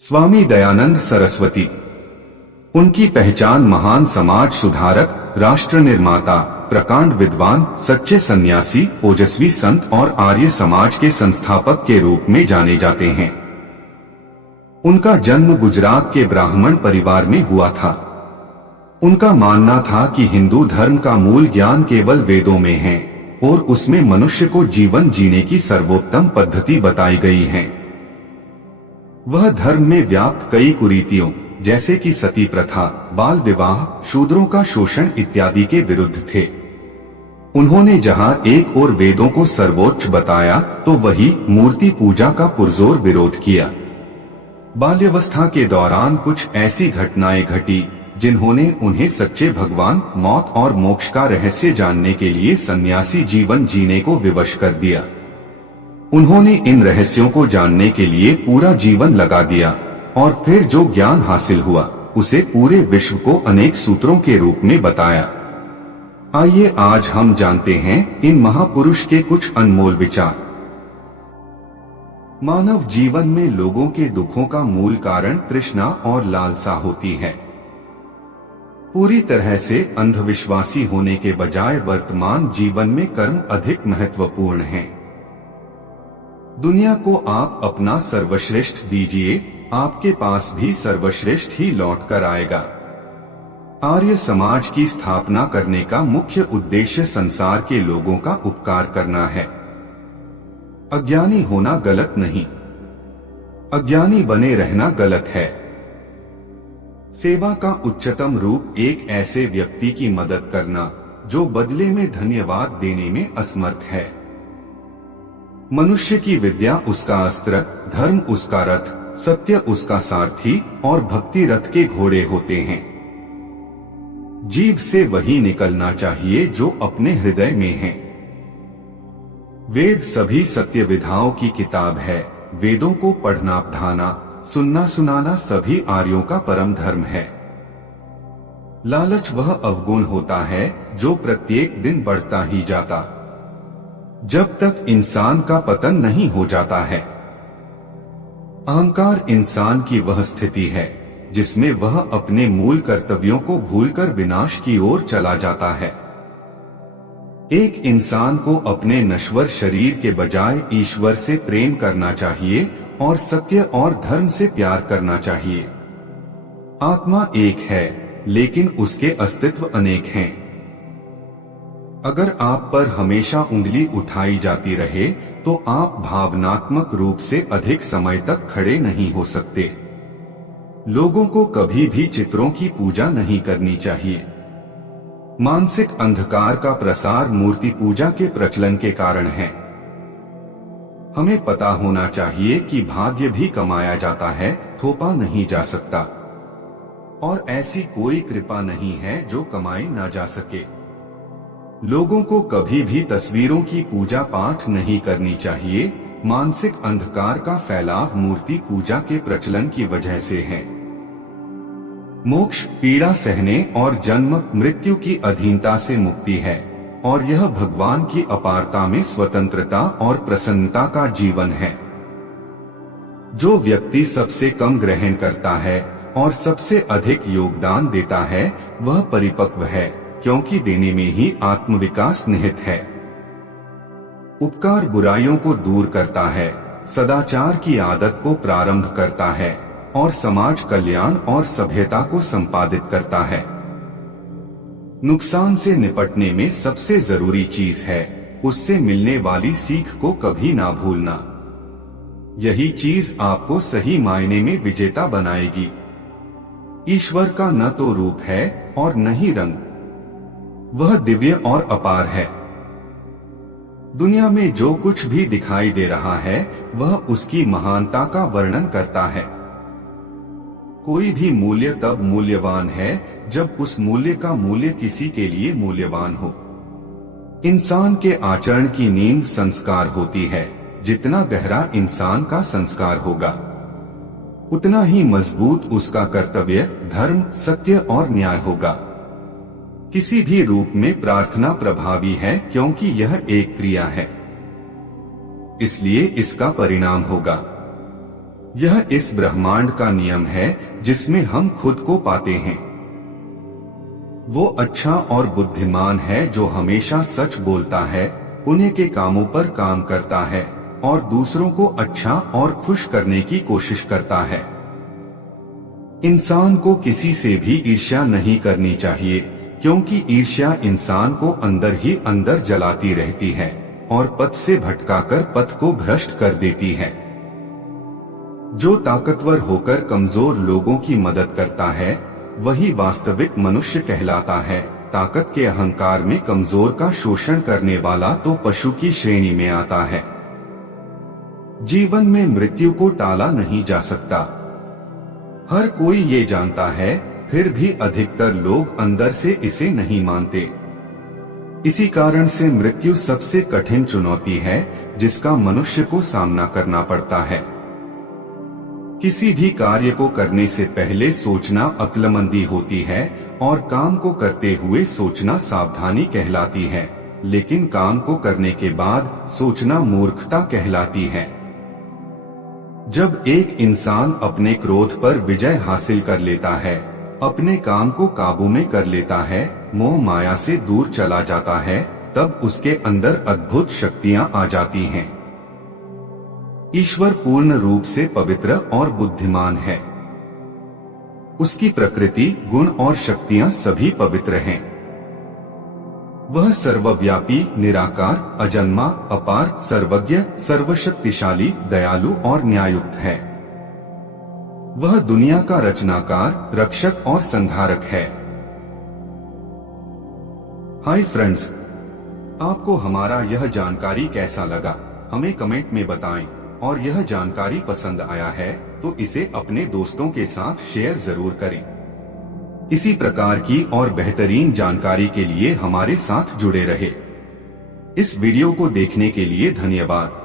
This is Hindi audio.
स्वामी दयानंद सरस्वती। उनकी पहचान महान समाज सुधारक, राष्ट्र निर्माता, प्रकांड विद्वान, सच्चे सन्यासी, ओजस्वी संत और आर्य समाज के संस्थापक के रूप में जाने जाते हैं। उनका जन्म गुजरात के ब्राह्मण परिवार में हुआ था। उनका मानना था कि हिंदू धर्म का मूल ज्ञान केवल वेदों में है और उसमें मनुष्य को जीवन जीने की सर्वोत्तम पद्धति बताई गई है। वह धर्म में व्याप्त कई कुरीतियों जैसे कि सती प्रथा, बाल विवाह, शूद्रों का शोषण इत्यादि के विरुद्ध थे। उन्होंने जहां एक और वेदों को सर्वोच्च बताया तो वही मूर्ति पूजा का पुरजोर विरोध किया। बाल्यावस्था के दौरान कुछ ऐसी घटनाएं घटी जिन्होंने उन्हें सच्चे भगवान, मौत और मोक्ष का रहस्य जानने के लिए सन्यासी जीवन जीने को विवश कर दिया। उन्होंने इन रहस्यों को जानने के लिए पूरा जीवन लगा दिया और फिर जो ज्ञान हासिल हुआ उसे पूरे विश्व को अनेक सूत्रों के रूप में बताया। आइए आज हम जानते हैं इन महापुरुष के कुछ अनमोल विचार। मानव जीवन में लोगों के दुखों का मूल कारण तृष्णा और लालसा होती है। पूरी तरह से अंधविश्वासी होने के बजाय वर्तमान जीवन में कर्म अधिक महत्वपूर्ण है। दुनिया को आप अपना सर्वश्रेष्ठ दीजिए, आपके पास भी सर्वश्रेष्ठ ही लौट कर आएगा। आर्य समाज की स्थापना करने का मुख्य उद्देश्य संसार के लोगों का उपकार करना है। अज्ञानी होना गलत नहीं, अज्ञानी बने रहना गलत है। सेवा का उच्चतम रूप एक ऐसे व्यक्ति की मदद करना जो बदले में धन्यवाद देने में असमर्थ है। मनुष्य की विद्या उसका अस्त्र, धर्म उसका रथ, सत्य उसका सारथी और भक्ति रथ के घोड़े होते हैं। जीभ से वही निकलना चाहिए जो अपने हृदय में है। वेद सभी सत्य विधाओं की किताब है। वेदों को पढ़ना, पढ़ाना, सुनना, सुनाना सभी आर्यों का परम धर्म है। लालच वह अवगुण होता है जो प्रत्येक दिन बढ़ता ही जाता, जब तक इंसान का पतन नहीं हो जाता है। अहंकार इंसान की वह स्थिति है जिसमें वह अपने मूल कर्तव्यों को भूलकर विनाश की ओर चला जाता है। एक इंसान को अपने नश्वर शरीर के बजाय ईश्वर से प्रेम करना चाहिए और सत्य और धर्म से प्यार करना चाहिए। आत्मा एक है लेकिन उसके अस्तित्व अनेक हैं। अगर आप पर हमेशा उंगली उठाई जाती रहे तो आप भावनात्मक रूप से अधिक समय तक खड़े नहीं हो सकते। लोगों को कभी भी चित्रों की पूजा नहीं करनी चाहिए। मानसिक अंधकार का प्रसार मूर्ति पूजा के प्रचलन के कारण है। हमें पता होना चाहिए कि भाग्य भी कमाया जाता है, थोपा नहीं जा सकता, और ऐसी कोई कृपा नहीं है जो कमाई ना जा सके। लोगों को कभी भी तस्वीरों की पूजा पाठ नहीं करनी चाहिए। मानसिक अंधकार का फैलाव मूर्ति पूजा के प्रचलन की वजह से है। मोक्ष पीड़ा सहने और जन्म मृत्यु की अधीनता से मुक्ति है और यह भगवान की अपारता में स्वतंत्रता और प्रसन्नता का जीवन है। जो व्यक्ति सबसे कम ग्रहण करता है और सबसे अधिक योगदान देता है वह परिपक्व है, क्योंकि देने में ही आत्मविकास निहित है। उपकार बुराइयों को दूर करता है, सदाचार की आदत को प्रारंभ करता है और समाज कल्याण और सभ्यता को संपादित करता है। नुकसान से निपटने में सबसे जरूरी चीज है उससे मिलने वाली सीख को कभी ना भूलना। यही चीज आपको सही मायने में विजेता बनाएगी। ईश्वर का न तो रूप है और न ही रंग, वह दिव्य और अपार है। दुनिया में जो कुछ भी दिखाई दे रहा है वह उसकी महानता का वर्णन करता है। कोई भी मूल्य तब मूल्यवान है जब उस मूल्य का मूल्य किसी के लिए मूल्यवान हो। इंसान के आचरण की नींव संस्कार होती है। जितना गहरा इंसान का संस्कार होगा उतना ही मजबूत उसका कर्तव्य, धर्म, सत्य और न्याय होगा। किसी भी रूप में प्रार्थना प्रभावी है क्योंकि यह एक क्रिया है, इसलिए इसका परिणाम होगा। यह इस ब्रह्मांड का नियम है जिसमें हम खुद को पाते हैं। वो अच्छा और बुद्धिमान है जो हमेशा सच बोलता है, पुण्य के कामों पर काम करता है और दूसरों को अच्छा और खुश करने की कोशिश करता है। इंसान को किसी से भी ईर्ष्या नहीं करनी चाहिए, क्योंकि ईर्ष्या इंसान को अंदर ही अंदर जलाती रहती है और पथ से भटकाकर पथ को भ्रष्ट कर देती है। जो ताकतवर होकर कमजोर लोगों की मदद करता है वही वास्तविक मनुष्य कहलाता है। ताकत के अहंकार में कमजोर का शोषण करने वाला तो पशु की श्रेणी में आता है। जीवन में मृत्यु को टाला नहीं जा सकता। हर कोई ये जानता है, फिर भी अधिकतर लोग अंदर से इसे नहीं मानते। इसी कारण से मृत्यु सबसे कठिन चुनौती है जिसका मनुष्य को सामना करना पड़ता है। किसी भी कार्य को करने से पहले सोचना अक्लमंदी होती है और काम को करते हुए सोचना सावधानी कहलाती है, लेकिन काम को करने के बाद सोचना मूर्खता कहलाती है। जब एक इंसान अपने क्रोध पर विजय हासिल कर लेता है, अपने काम को काबू में कर लेता है, मोह माया से दूर चला जाता है, तब उसके अंदर अद्भुत शक्तियां आ जाती हैं। ईश्वर पूर्ण रूप से पवित्र और बुद्धिमान है। उसकी प्रकृति, गुण और शक्तियां सभी पवित्र हैं। वह सर्वव्यापी, निराकार, अजन्मा, अपार, सर्वज्ञ, सर्वशक्तिशाली, दयालु और न्यायुक्त है। वह दुनिया का रचनाकार, रक्षक और संहारक है। हाय फ्रेंड्स, आपको हमारा यह जानकारी कैसा लगा हमें कमेंट में बताएं, और यह जानकारी पसंद आया है तो इसे अपने दोस्तों के साथ शेयर जरूर करें। इसी प्रकार की और बेहतरीन जानकारी के लिए हमारे साथ जुड़े रहे। इस वीडियो को देखने के लिए धन्यवाद।